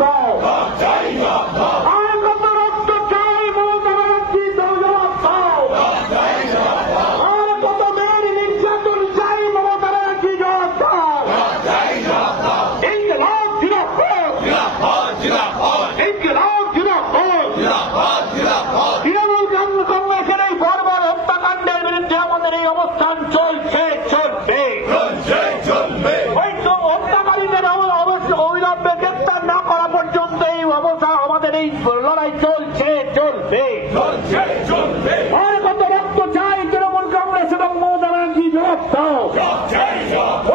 দাও। আর কত রক্ত চাই মমতা ব্যানার্জি, দাও জবাব দাও। আর কত মেয়ের নির্যাতন চাই মমতা ব্যানার্জি, জবাব দাও। ইনকিলাব জিন্দাবাদ, ইনকিলাব জিন্দাবাদ। তৃণমূল কংগ্রেসের এই বর্বর হত্যাকাণ্ডের বিরুদ্ধে আমাদের এই অবস্থান চলছে, চলবে। হত্যাকারীদের অবিলম্বে গ্রেপ্তার না করা পর্যন্ত এই অবস্থা আমাদের এই লড়াই চলছে, চলবে। আর কত রক্ত চাই তৃণমূল কংগ্রেস এবং মমতা ব্যানার্জি, জবাব দাও।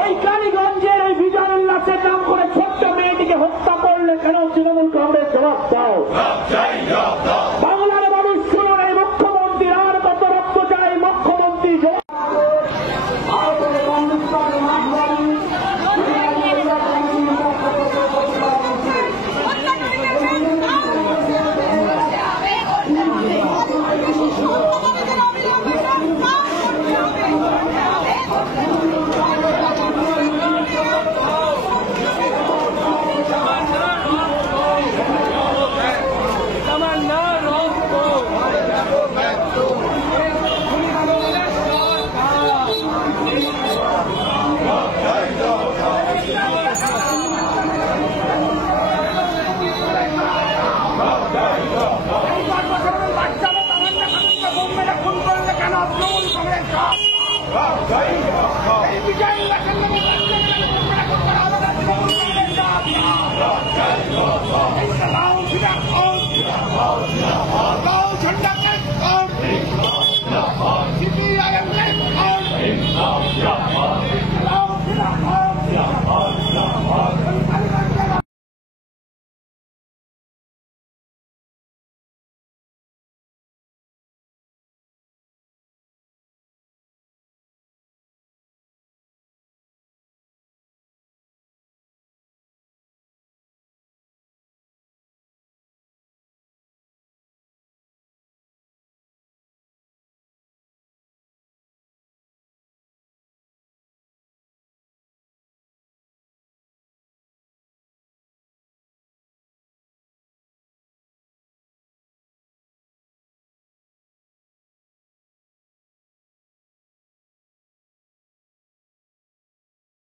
ওই কালীগঞ্জের ওই বিজয় উল্লাসের নাম করে ছোট্ট মেয়েটিকে হত্যা করলে কেন তৃণমূল কংগ্রেস, জবাব দাও।